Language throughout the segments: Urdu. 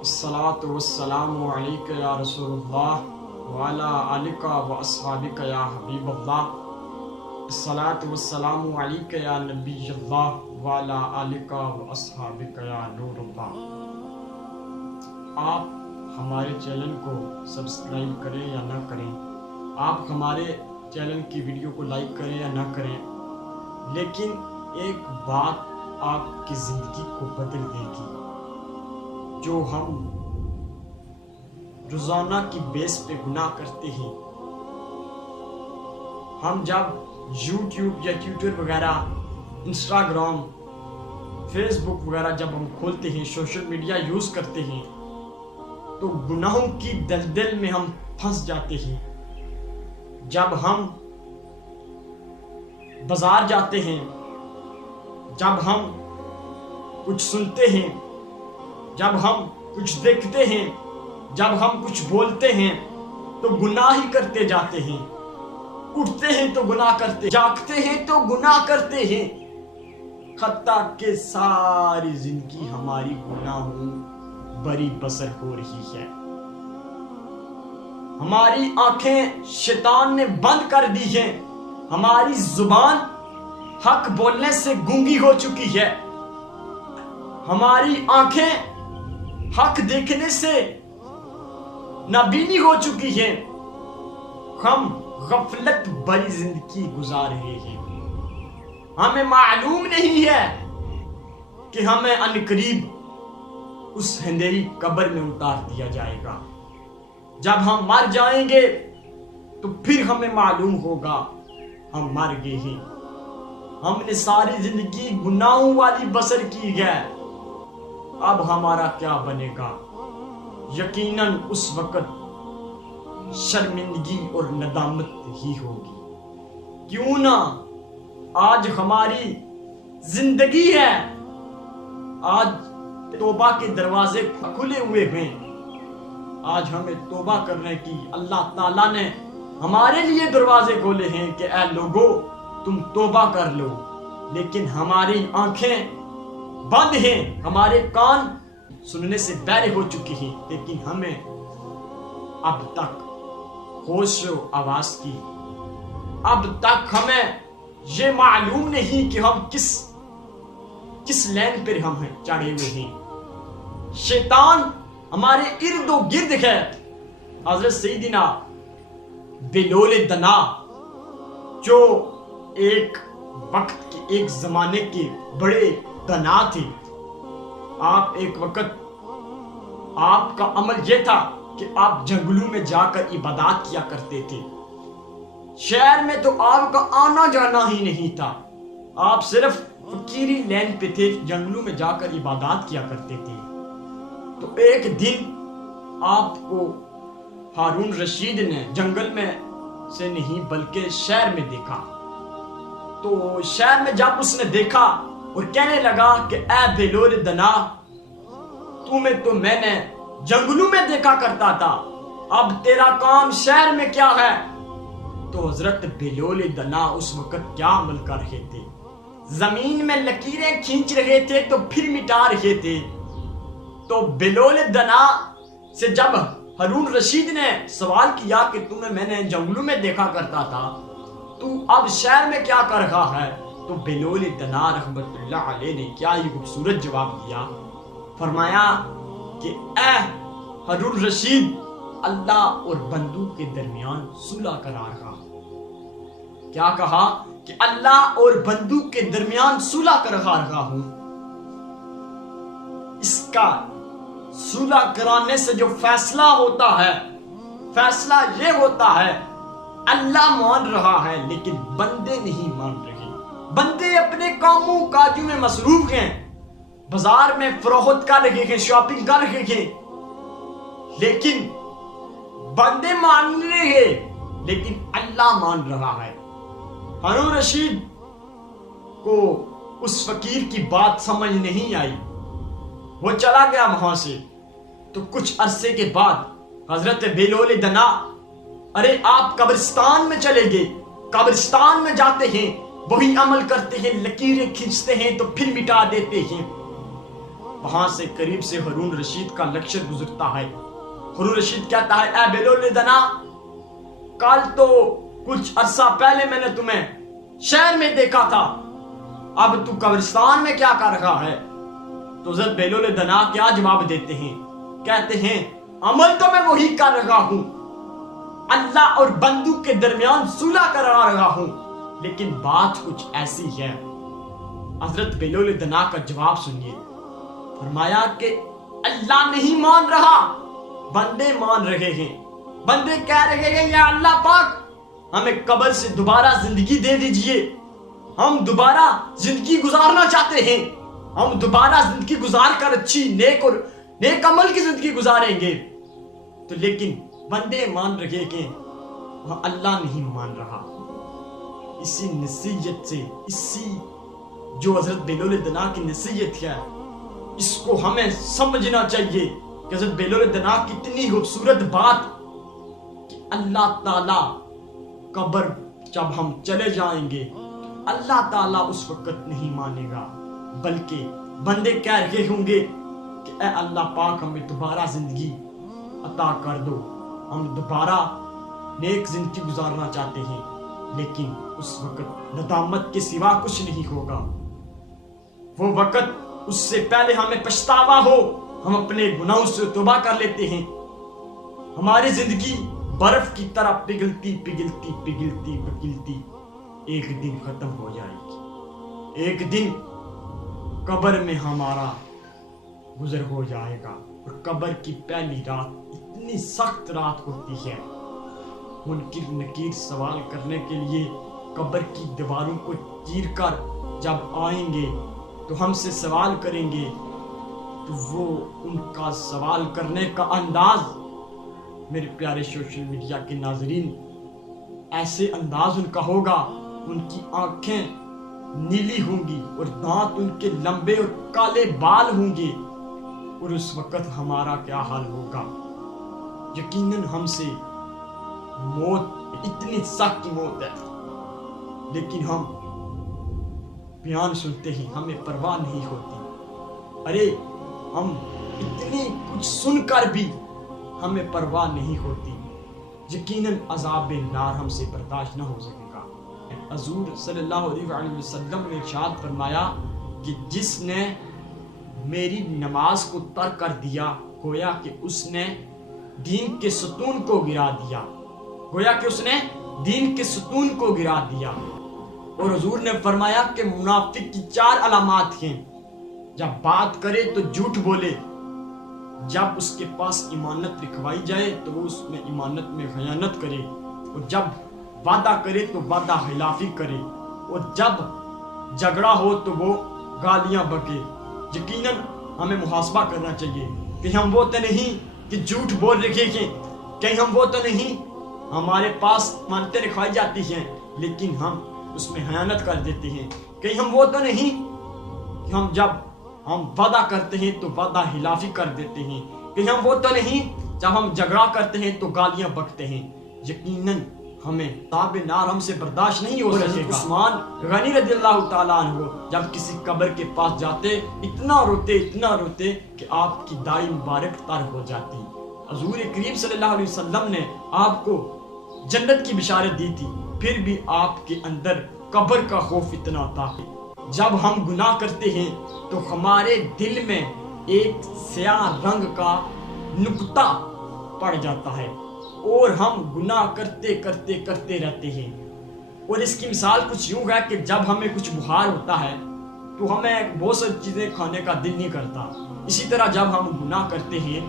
الصلاۃ والسلام علیک یا رسول اللہ وعلی آلک و اصحابک یا حبیب اللہ. الصلاۃ والسلام علیک یا نبی اللہ وعلی آلک و اصحابک یا نور اللہ. آپ ہمارے چینل کو سبسکرائب کریں یا نہ کریں، آپ ہمارے چینل کی ویڈیو کو لائک کریں یا نہ کریں، لیکن ایک بات آپ کی زندگی کو بدل دے گی. جو ہم روزانہ کی بیس پہ گناہ کرتے ہیں، ہم جب یوٹیوب یا ٹویٹر وغیرہ، انسٹاگرام، فیس بک وغیرہ جب ہم کھولتے ہیں، سوشل میڈیا یوز کرتے ہیں، تو گناہوں کی دلدل میں ہم پھنس جاتے ہیں. جب ہم بازار جاتے ہیں، جب ہم کچھ سنتے ہیں، جب ہم کچھ دیکھتے ہیں، جب ہم کچھ بولتے ہیں، تو گناہ ہی کرتے جاتے ہیں. اٹھتے ہیں تو گناہ کرتے، جاگتے ہیں تو گناہ کرتے ہیں، حتیٰ کہ ساری زندگی ہماری گناہوں بری بسر ہو رہی ہے. ہماری آنکھیں شیطان نے بند کر دی ہیں، ہماری زبان حق بولنے سے گونگی ہو چکی ہے، ہماری آنکھیں حق دیکھنے سے نابینی ہو چکی ہے. ہم غفلت بری زندگی گزار رہے ہیں. ہمیں معلوم نہیں ہے کہ ہمیں عنقریب اس اندھیری قبر میں اتار دیا جائے گا. جب ہم مر جائیں گے تو پھر ہمیں معلوم ہوگا ہم مر گئے ہیں. ہم نے ساری زندگی گناہوں والی بسر کی ہے، اب ہمارا کیا بنے گا؟ یقیناً اس وقت شرمندگی اور ندامت ہی ہوگی. کیوں نہ آج ہماری زندگی ہے، آج توبہ کے دروازے کھلے ہوئے ہیں. آج ہمیں توبہ کرنے کی اللہ تعالیٰ نے ہمارے لیے دروازے کھولے ہیں کہ اے لوگو تم توبہ کر لو. لیکن ہماری آنکھیں بند ہیں، ہمارے کان سننے سے بہرے ہو چکے ہیں، لیکن ہمیں اب تک ہوش و آواز کی، اب تک ہمیں یہ معلوم نہیں کہ ہم کس لین پر ہم ہیں چڑھے ہوئے ہیں. شیطان ہمارے ارد و گرد ہے. حضرت سیدنا بلال دنا، جو ایک وقت کے، ایک زمانے کے بڑے دنا تھے، آپ ایک وقت آپ کا عمل یہ تھا کہ آپ جنگلوں میں جا کر عبادات کیا کرتے تھے. شہر میں تو آپ کا آنا جانا ہی نہیں تھا، آپ صرف فقیری لین پہ تھے، جنگلوں میں جا کر عبادات کیا کرتے تھے. تو ایک دن آپ کو ہارون رشید نے جنگل میں سے نہیں بلکہ شہر میں دیکھا. تو شہر میں جب اس نے دیکھا اور کہنے لگا کہ اے بلال دنا، تمہیں تو میں نے جنگلوں میں دیکھا کرتا تھا، اب تیرا کام شہر میں کیا ہے؟ تو حضرت بلال دنا اس وقت کیا عمل کر رہے تھے؟ زمین میں لکیریں کھینچ رہے تھے تو پھر مٹا رہے تھے. تو بلال دنا سے جب ہارون رشید نے سوال کیا کہ تمہیں میں نے جنگلوں میں دیکھا کرتا تھا، تو اب شہر میں کیا کر رہا ہے؟ تو بلال دنا رحمت اللہ علیہ نے کیا یہ خوبصورت جواب دیا، فرمایا کہ اے ہارون رشید، اللہ اور بندوں کے درمیان صلح کرا رہا. کیا کہا؟ کہ اللہ اور بندوں کے درمیان صلح کرا رہا ہوں. اس کا صلح کرانے سے جو فیصلہ ہوتا ہے، فیصلہ یہ ہوتا ہے اللہ مان رہا ہے لیکن بندے نہیں مان رہے. بندے اپنے کاموں کاجوں میں مصروف ہیں، بازار میں فروخت کر رہے ہیں، شاپنگ کر رہے ہیں، لیکن بندے مان رہے ہیں لیکن اللہ مان رہا ہے. ہارون رشید کو اس فقیر کی بات سمجھ نہیں آئی، وہ چلا گیا وہاں سے. تو کچھ عرصے کے بعد حضرت بلال دنا، ارے آپ قبرستان میں چلے گئے، قبرستان میں جاتے ہیں، وہی عمل کرتے ہیں، لکیریں کھینچتے ہیں تو پھر مٹا دیتے ہیں. وہاں سے قریب سے ہارون رشید کا لیکچر گزرتا ہے. ہارون رشید کہتا ہے اے بلول دنا، کل تو کچھ عرصہ پہلے میں نے تمہیں شہر میں دیکھا تھا، اب تو قبرستان میں کیا کر رہا ہے؟ تو حضرت بلول دنا کیا جواب دیتے ہیں؟ کہتے ہیں عمل تو میں وہی کر رہا ہوں، اللہ اور بندو کے درمیان صلح کرا رہا ہوں، لیکن بات کچھ ایسی ہے. حضرت بلول دنا کا جواب سنیے. فرمایا کہ اللہ نہیں مان رہا، بندے مان رہے ہیں. بندے کہہ رہے ہیں یا اللہ پاک ہمیں قبر سے دوبارہ زندگی دے دیجئے، ہم دوبارہ زندگی گزارنا چاہتے ہیں، ہم دوبارہ زندگی گزار کر اچھی نیک اور نیک عمل کی زندگی گزاریں گے. تو لیکن بندے مان رہے کہ وہاں اللہ نہیں مان رہا. اسی نصیحت سے، اسی جو حضرت بلول دنا کی نصیحت ہے، اس کو ہمیں سمجھنا چاہیے کہ حضرت بلول دنا کی اتنی خوبصورت بات کہ اللہ تعالیٰ قبر جب ہم چلے جائیں گے اللہ تعالیٰ اس وقت نہیں مانے گا، بلکہ بندے کہہ رہے ہوں گے کہ اے اللہ پاک ہمیں دوبارہ زندگی عطا کر دو، ہم دوبارہ نیک زندگی گزارنا چاہتے ہیں. لیکن اس وقت ندامت کے سوا کچھ نہیں ہوگا. وہ وقت اس سے پہلے ہمیں پچھتاوا ہو، ہم اپنے گناہوں سے توبہ کر لیتے ہیں، ہماری زندگی برف کی طرح پگھلتی پگھلتی پگھلتی پگھلتی ایک دن ختم ہو جائے گی. ایک دن قبر میں ہمارا گزر ہو جائے گا. اور قبر کی پہلی رات اتنی سخت رات ہوتی ہے، منکر نکیر سوال کرنے کے لیے قبر کی دیواروں کو چیر کر جب آئیں گے تو ہم سے سوال کریں گے، تو وہ ان کا سوال کرنے کا انداز میرے پیارے سوشل میڈیا کے ناظرین ایسے انداز ان کا ہوگا، ان کی آنکھیں نیلی ہوں گی اور دانت ان کے لمبے اور کالے بال ہوں گے. اور اس وقت ہمارا کیا حال ہوگا؟ یقیناً ہم سے موت اتنی سخت موت ہے، لیکن ہم بیان سنتے ہیں ہمیں پرواہ نہیں ہوتی. ارے ہم اتنی کچھ سن کر بھی ہمیں پرواہ نہیں ہوتی. یقیناً عذاب نار ہم سے برداشت نہ ہو سکے گا. حضور صلی اللہ علیہ وسلم نے ارشاد فرمایا کہ جس نے میری نماز کو ترک کر دیا گویا کہ اس نے دین کے ستون کو گرا دیا، گویا کہ اس نے دین کے ستون کو گرا دیا. اور حضور نے فرمایا کہ منافق کی 4 علامات ہیں. جب بات کرے تو جھوٹ بولے، جب اس کے پاس امانت لکھوائی جائے تو وہ اس میں امانت میں خیانت کرے، اور جب وعدہ کرے تو وعدہ خلافی کرے، اور جب جھگڑا ہو تو وہ گالیاں بکے. یقیناً ہمیں محاسبہ کرنا چاہیے کہ ہم وہ تو نہیں کہ جھوٹ بول رہے ہیں، کہیں ہم وہ تو نہیں ہمارے پاس امانتیں لکھوائی جاتی ہیں لیکن ہم اس میں خیانت کر دیتے ہیں، کہیں ہم وہ تو نہیں کہ ہم جب ہم وعدہ کرتے ہیں تو وعدہ خلافی کر دیتے ہیں، کہیں ہم وہ تو نہیں جب ہم جھگڑا کرتے ہیں تو گالیاں بکتے ہیں. یقیناً ہمیں عذاب نار ہم سے برداشت نہیں ہو سکے گا. عثمان غنی رضی اللہ تعالیٰ عنہ جب کسی قبر کے پاس جاتے اتنا روتے کہ آپ کی داڑھی مبارک تر ہو جاتی. حضور کریم صلی اللہ علیہ وسلم نے آپ کو جنت کی بشارت دی تھی، پھر بھی آپ کے اندر قبر کا خوف اتنا تھا. جب ہم گناہ کرتے ہیں تو ہمارے دل میں ایک سیاہ رنگ کا نقطہ پڑ جاتا ہے اور ہم گناہ کرتے رہتے ہیں. اور اس کی مثال کچھ یوں ہے کہ جب ہمیں کچھ بخار ہوتا ہے تو ہمیں بہت ساری چیزیں کھانے کا دل نہیں کرتا. اسی طرح جب ہم گناہ کرتے ہیں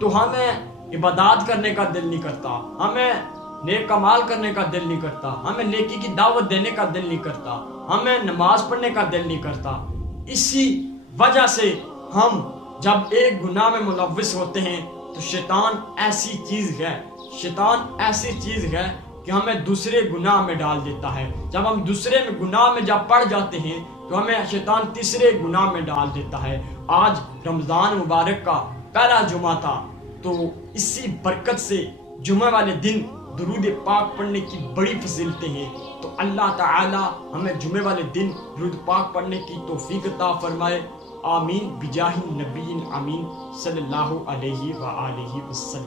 تو ہمیں عبادات کرنے کا دل نہیں کرتا، ہمیں نیک اعمال کرنے کا دل نہیں کرتا، ہمیں نیکی کی دعوت دینے کا دل نہیں کرتا، ہمیں نماز پڑھنے کا دل نہیں کرتا. اسی وجہ سے ہم جب ایک گناہ میں ملوث ہوتے ہیں تو شیطان ایسی چیز ہے کہ ہمیں دوسرے گناہ میں ڈال دیتا ہے. جب ہم دوسرے گناہ میں جب پڑ جاتے ہیں تو ہمیں شیطان تیسرے گناہ میں ڈال دیتا ہے. آج رمضان مبارک کا پہلا جمعہ تھا تو اسی برکت سے جمعہ والے دن درود پاک پڑھنے کی بڑی فضیلتیں ہیں. تو اللہ تعالی ہمیں جمعہ والے دن درود پاک پڑھنے کی توفیق عطا فرمائے. آمین بجاہ نبی امین صلی اللہ علیہ وآلہ وسلم.